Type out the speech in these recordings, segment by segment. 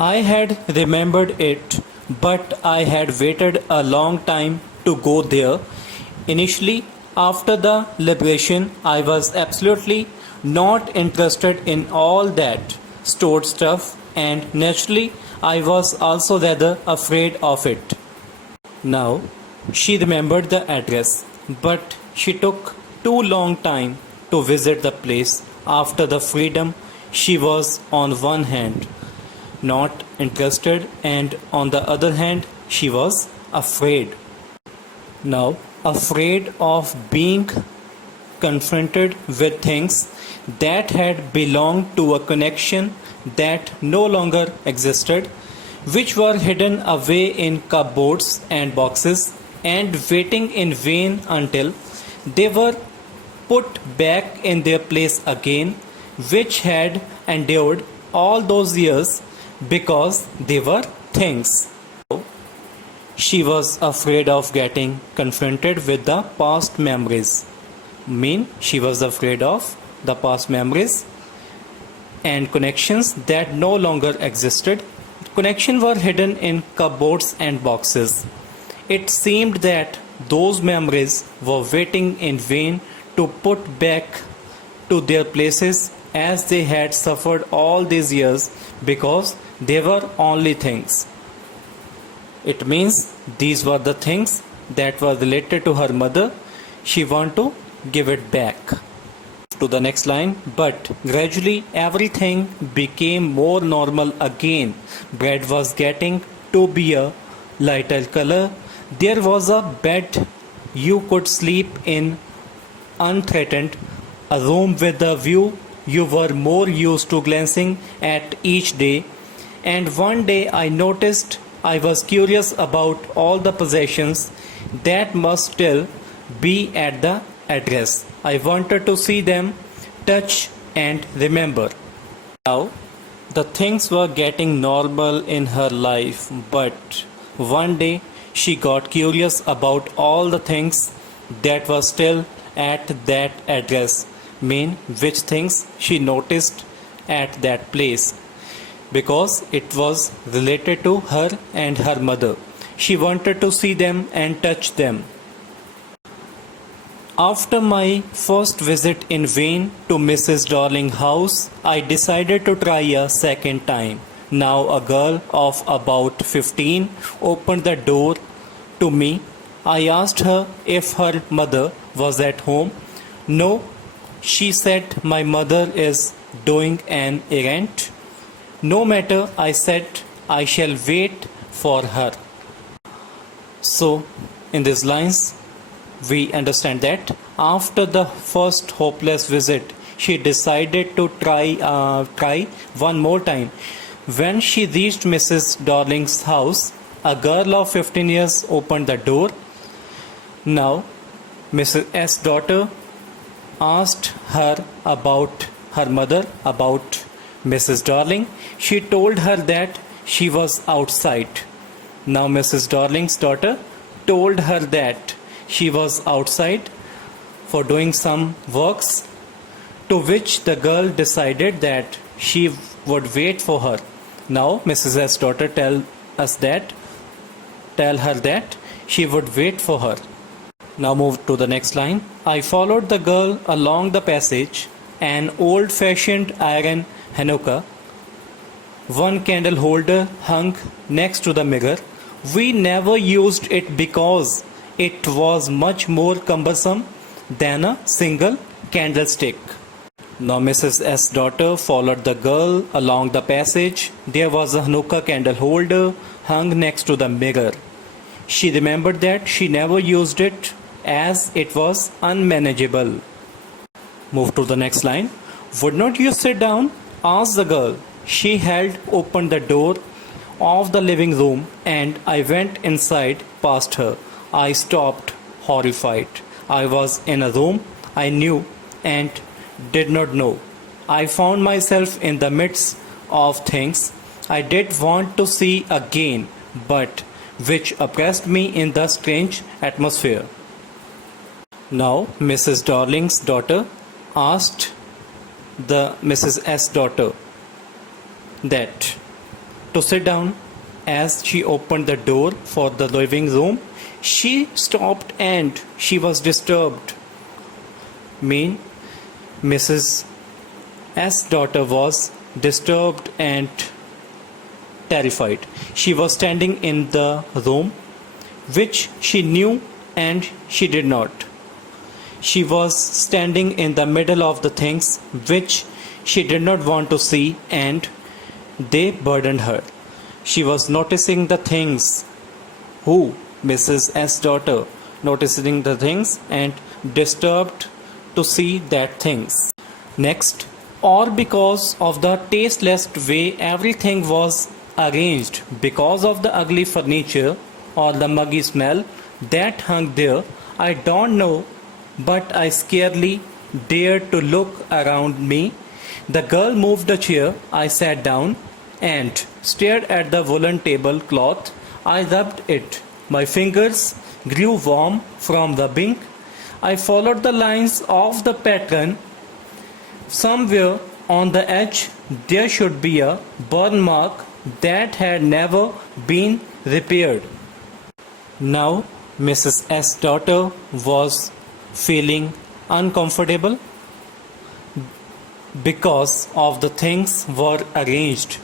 I had remembered it, but I had waited a long time to go there. Initially, after the liberation, I was absolutely not interested in all that stored stuff, and naturally, I was also rather afraid of it. Now, she remembered the address, but she took too long time to visit the place. After the freedom, she was on one hand not interested, and on the other hand, she was afraid. Now, afraid of being confronted with things that had belonged to a connection that no longer existed, which were hidden away in cupboards and boxes, and waiting in vain until they were put back in their place again, which had endured all those years because they were things. She was afraid of getting confronted with the past memories. She was afraid of the past memories and connections that no longer existed. Connections were hidden in cupboards and boxes. It seemed that those memories were waiting in vain to put back to their places as they had suffered all these years because they were only things. It means these were the things that were related to her mother. She wanted to give it back. To the next line, but gradually everything became more normal again. Bread was getting to be a lighter color. There was a bed you could sleep in unthreatened, a room with a view you were more used to glancing at each day. And one day I noticed I was curious about all the possessions that must still be at the address. I wanted to see them, touch, and remember. Now, the things were getting normal in her life, but one day she got curious about all the things that were still at that address. Which things she noticed at that place, because it was related to her and her mother. She wanted to see them and touch them. After my first visit in vain to Mrs. Darling's house, I decided to try a second time. Now a girl of about 15 opened the door to me. I asked her if her mother was at home. No, she said, my mother is doing an errand. No matter, I said, I shall wait for her. So, in these lines, we understand that after the first hopeless visit, she decided to try one more time. When she reached Mrs. Darling's house, a girl of 15 years opened the door. Now, Mrs. S. daughter asked her about her mother, about Mrs. Darling. She told her that she was outside. Now Mrs. Darling's daughter told her that she was outside for doing some works, to which the girl decided that she would wait for her. Now Mrs. S. daughter tell her that she would wait for her. Now move to the next line. I followed the girl along the passage, an old-fashioned iron Hanukkah. One candle holder hung next to the mirror. We never used it because it was much more cumbersome than a single candlestick. Now Mrs. S. daughter followed the girl along the passage. There was a Hanukkah candle holder hung next to the mirror. She remembered that she never used it as it was unmanageable. Move to the next line. Would not you sit down? Asked the girl. She held open the door of the living room and I went inside past her. I stopped, horrified. I was in a room I knew and did not know. I found myself in the midst of things I did want to see again, but which oppressed me in the strange atmosphere. Now, Mrs. Darling's daughter asked the Mrs. S daughter that to sit down. As she opened the door for the living room, she stopped and she was disturbed. Mean, Mrs. S daughter was disturbed and terrified. She was standing in the room which she knew and she did not. She was standing in the middle of the things which she did not want to see, and they burdened her. She was noticing the things. Who? Mrs. S daughter, noticing the things and disturbed to see that things. Next, or because of the tasteless way everything was arranged, because of the ugly furniture or the muggy smell that hung there, I don't know, but I scarcely dared to look around me. The girl moved a chair. I sat down and stared at the woolen tablecloth. I rubbed it. My fingers grew warm from rubbing. I followed the lines of the pattern. Somewhere on the edge there should be a burn mark that had never been repaired. Now Mrs. S daughter was feeling uncomfortable because of the things were arranged,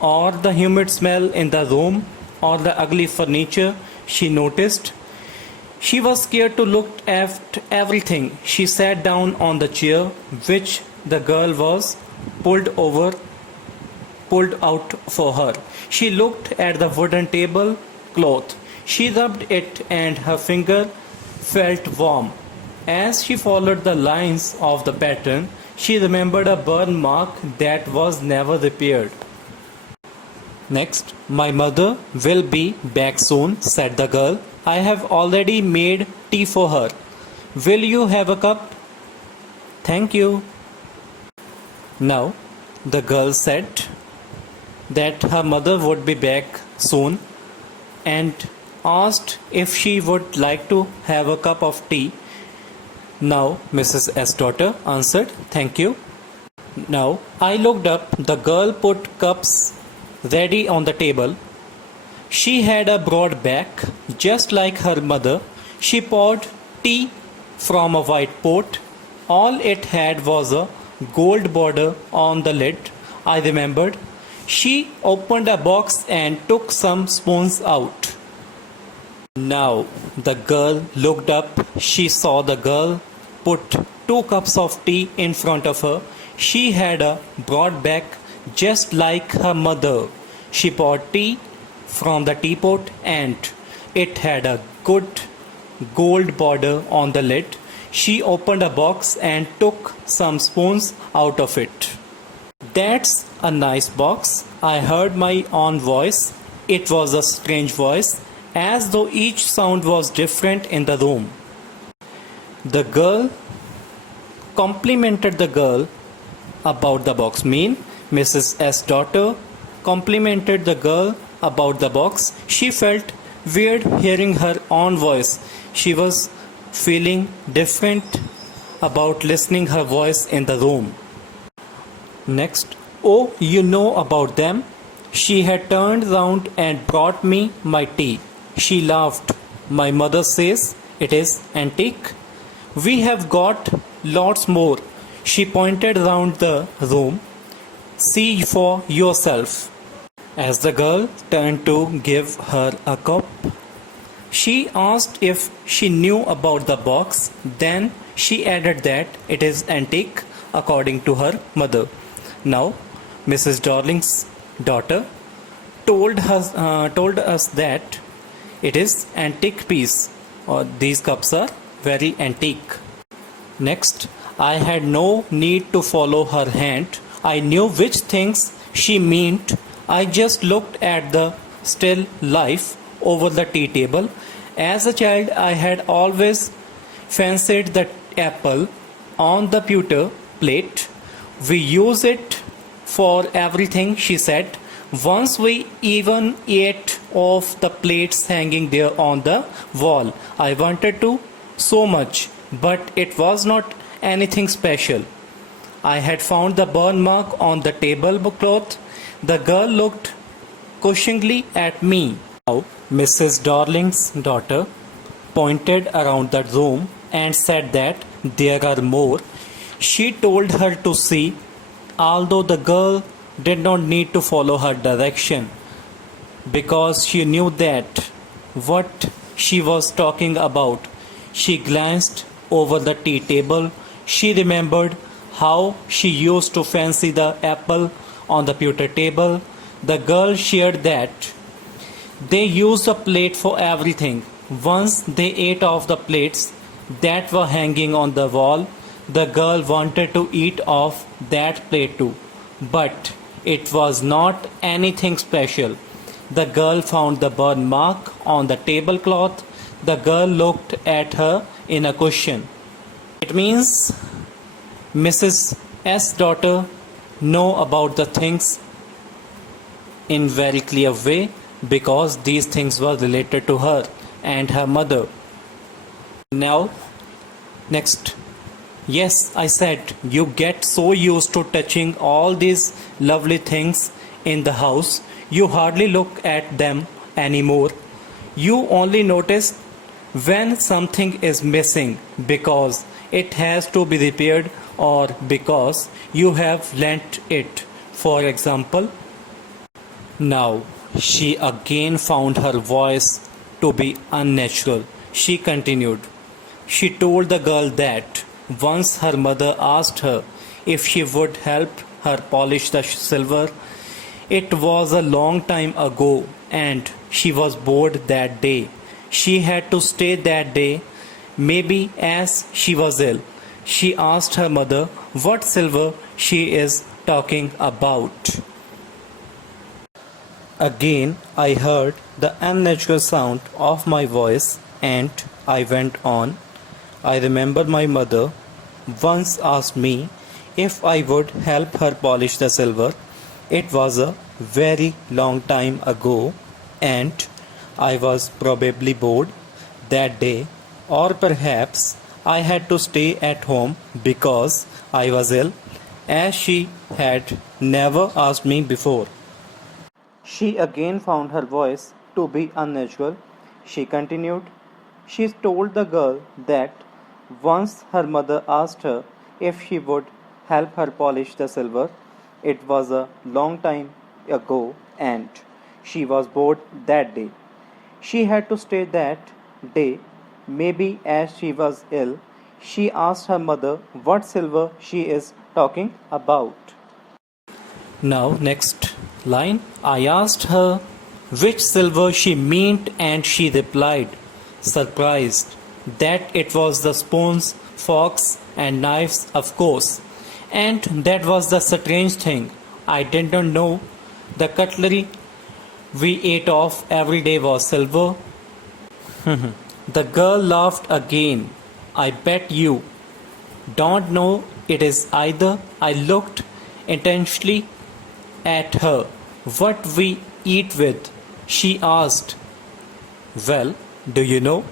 or the humid smell in the room, or the ugly furniture she noticed. She was scared to look at everything. She sat down on the chair which the girl was pulled out for her. She looked at the wooden table cloth. She rubbed it and her finger felt warm. As she followed the lines of the pattern, she remembered a burn mark that was never repaired. Next, my mother will be back soon, said the girl. I have already made tea for her. Will you have a cup? Thank you. Now, the girl said that her mother would be back soon and asked if she would like to have a cup of tea. Now, Mrs. S daughter answered, thank you. Now, I looked up. The girl put cups ready on the table. She had a broad back, just like her mother. She poured tea from a white pot. All it had was a gold border on the lid. I remembered. She opened a box and took some spoons out. Now the girl looked up. She saw the girl put 2 cups of tea in front of her. She had a broad back just like her mother. She poured tea from the teapot and it had a good gold border on the lid. She opened a box and took some spoons out of it. That's a nice box. I heard my own voice. It was a strange voice, as though each sound was different in the room. The girl complimented the girl about the box. Mrs. S daughter complimented the girl about the box. She felt weird hearing her own voice. She was feeling different about listening her voice in the room. Next, oh, you know about them? She had turned round and brought me my tea. She laughed. My mother says it is antique. We have got lots more. She pointed round the room. See for yourself. As the girl turned to give her a cup, she asked if she knew about the box. Then she added that it is antique according to her mother. Now, Mrs. Darling's daughter told us that it is antique piece, or these cups are very antique. Next, I had no need to follow her hand. I knew which things she meant. I just looked at the still life over the tea table. As a child, I had always fancied the apple on the pewter plate. We use it for everything, she said. Once we even ate off the plates hanging there on the wall. I wanted to so much, but it was not anything special. I had found the burn mark on the tablecloth. The girl looked questioningly at me. Now, Mrs. Darling's daughter pointed around the room and said that there are more. She told her to see, although the girl did not need to follow her direction because she knew that what she was talking about. She glanced over the tea table. She remembered how she used to fancy the apple on the pewter table. The girl shared that they used a plate for everything. Once they ate off the plates that were hanging on the wall, the girl wanted to eat off that plate too. But it was not anything special. The girl found the burn mark on the tablecloth. The girl looked at her in a question. It means Mrs. S. daughter know about the things in very clear way because these things were related to her and her mother. Now, next. Yes, I said, you get so used to touching all these lovely things in the house, you hardly look at them anymore. You only notice when something is missing because it has to be repaired or because you have lent it. For example, now she again found her voice to be unnatural. She continued. She told the girl that once her mother asked her if she would help her polish the silver. It was a long time ago and she was bored that day. She had to stay that day, maybe as she was ill. She asked her mother what silver she is talking about. Again, I heard the unnatural sound of my voice and I went on. I remember my mother once asked me if I would help her polish the silver. It was a very long time ago and I was probably bored that day, or perhaps I had to stay at home because I was ill, as she had never asked me before. She again found her voice to be unnatural. She continued. She told the girl that once her mother asked her if she would help her polish the silver. It was a long time ago and she was bored that day. She had to stay that day, maybe as she was ill. She asked her mother what silver she is talking about. Now, next line. I asked her which silver she meant, and she replied, surprised, that it was the spoons, forks, and knives, of course. And that was the strange thing. I did not know the cutlery we ate off every day was silver. The girl laughed again. I bet you don't know it is either. I looked intensely at her. What we eat with? She asked. Well, do you know?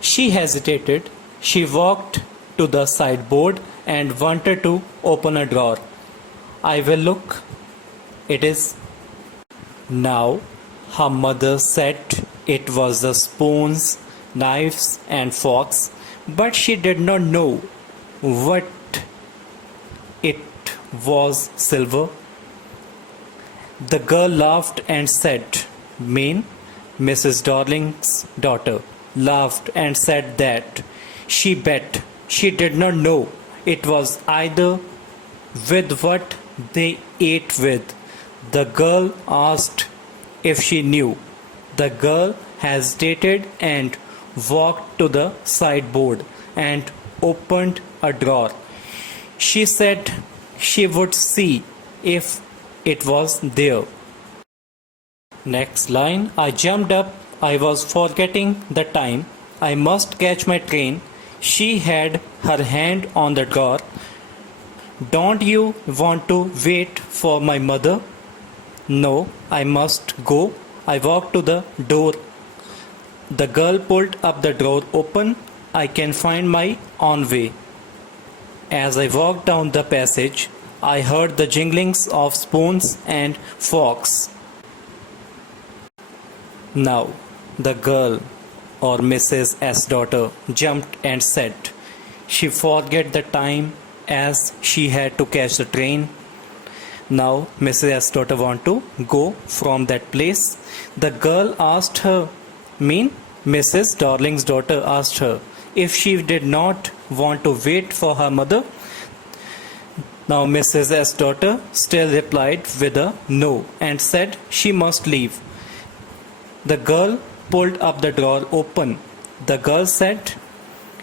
She hesitated. She walked to the sideboard and wanted to open a drawer. I will look. It is. Now, her mother said it was the spoons, knives, and forks, but she did not know what it was silver. The girl laughed and said, mean? Mrs. Darling's daughter laughed and said that she bet she did not know it was either with what they ate with. The girl asked if she knew. The girl hesitated and walked to the sideboard and opened a drawer. She said she would see if it was there. Next line. I jumped up. I was forgetting the time. I must catch my train. She had her hand on the drawer. Don't you want to wait for my mother? No, I must go. I walked to the door. The girl pulled up the door open. I can find my own way. As I walked down the passage, I heard the jinglings of spoons and forks. Now, the girl, or Mrs. S. daughter, jumped and said she forget the time as she had to catch the train. Now, Mrs. S. daughter want to go from that place. The girl asked her, Mrs. Darling's daughter asked her if she did not want to wait for her mother. Now, Mrs. S. daughter still replied with a no and said she must leave. The girl pulled up the door open. The girl said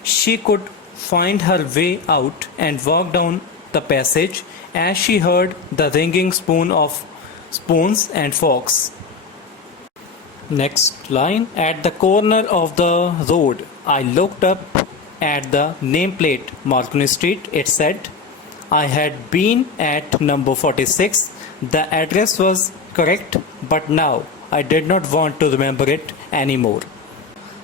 she could find her way out and walk down the passage as she heard the ringing spoon of spoons and forks. Next line. At the corner of the road, I looked up at the nameplate Marconi Street. It said I had been at number 46. The address was correct, but now I did not want to remember it anymore.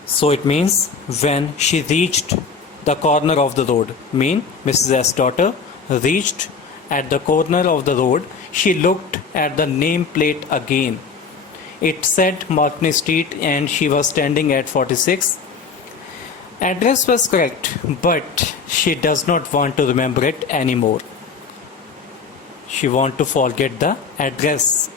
So it means when she reached the corner of the road, Mrs. S. daughter reached at the corner of the road, she looked at the nameplate again. It said Marconi Street and she was standing at 46. Address was correct, but she does not want to remember it anymore. She wants to forget the address.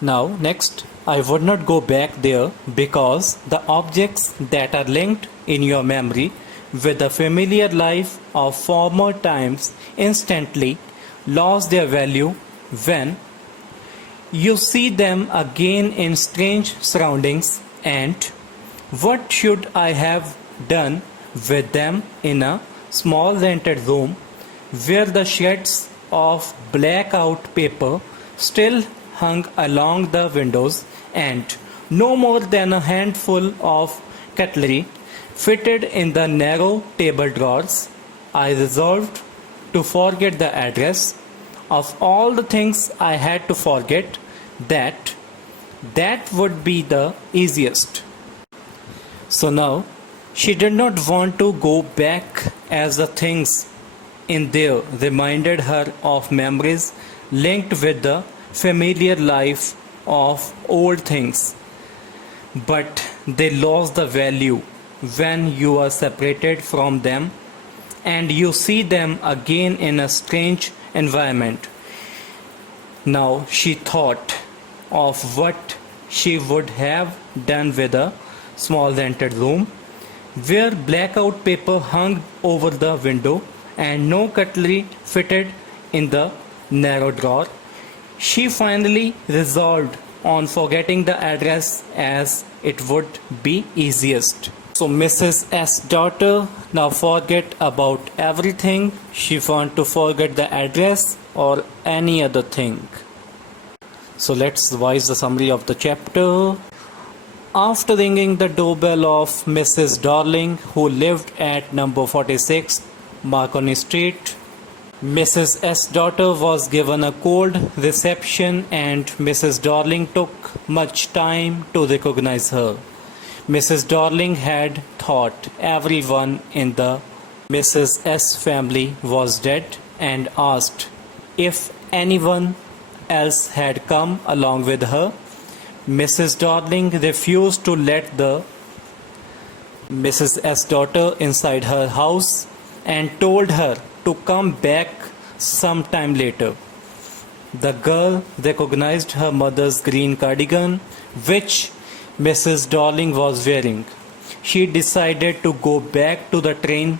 Now, next, I would not go back there because the objects that are linked in your memory with the familiar life of former times instantly lose their value when you see them again in strange surroundings. And what should I have done with them in a small rented room where the shreds of blackout paper still hung along the windows and no more than a handful of cutlery fitted in the narrow table drawers? I resolved to forget the address. Of all the things I had to forget, that would be the easiest. So now she did not want to go back as the things in there reminded her of memories linked with the familiar life of old things. But they lost the value when you are separated from them and you see them again in a strange environment. Now she thought of what she would have done with a small rented room where blackout paper hung over the window and no cutlery fitted in the narrow drawer. She finally resolved on forgetting the address as it would be easiest. So Mrs. S. daughter now forget about everything. She want to forget the address or any other thing. So let's revise the summary of the chapter. After ringing the doorbell of Mrs. Darling, who lived at number 46 Marconi Street, Mrs. S. daughter was given a cold reception and Mrs. Darling took much time to recognize her. Mrs. Darling had thought everyone in the Mrs. S. family was dead and asked if anyone else had come along with her. Mrs. Darling refused to let the Mrs. S. daughter inside her house and told her to come back sometime later. The girl recognized her mother's green cardigan, which Mrs. Darling was wearing. She decided to go back to the train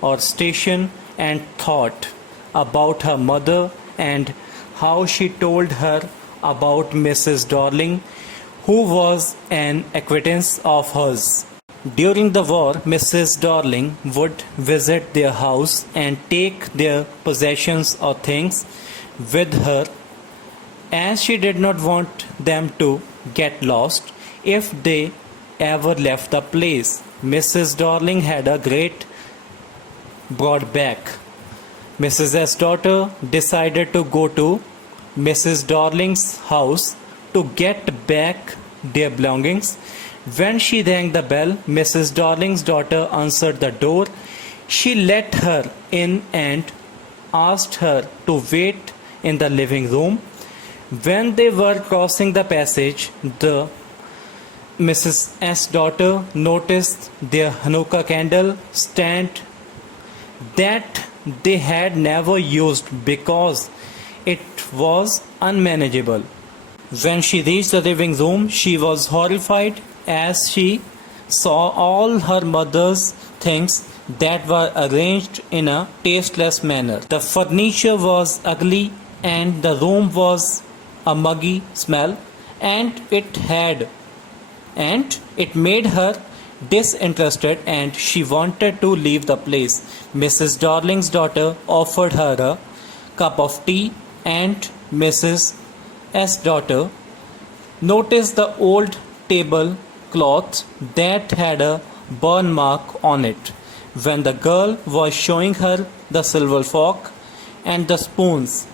or station and thought about her mother and how she told her about Mrs. Darling, who was an acquaintance of hers. During the war, Mrs. Darling would visit their house and take their possessions or things with her, as she did not want them to get lost if they ever left the place. Mrs. Darling had a great broad back, Mrs. S. daughter decided to go to Mrs. Darling's house to get back their belongings. When she rang the bell, Mrs. Darling's daughter answered the door. She let her in and asked her to wait in the living room. When they were crossing the passage, the Mrs. S. daughter noticed their Hanukkah candle stand that they had never used because it was unmanageable. When she reached the living room, she was horrified as she saw all her mother's things that were arranged in a tasteless manner. The furniture was ugly and the room was a muggy smell, and it made her disinterested and she wanted to leave the place. Mrs. Darling's daughter offered her a cup of tea, and Mrs. S. daughter noticed the old table cloth that had a burn mark on it. When the girl was showing her the silver fork and the spoons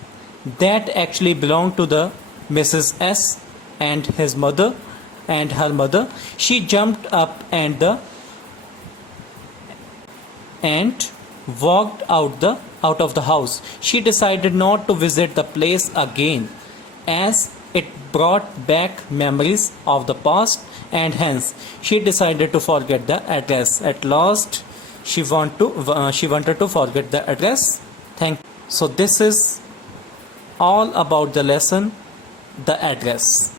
that actually belonged to the Mrs. S. and her mother, she jumped up and walked out of the house. She decided not to visit the place again as it brought back memories of the past, and hence she decided to forget the address. At last she wanted to forget the address. So this is all about the lesson, the address.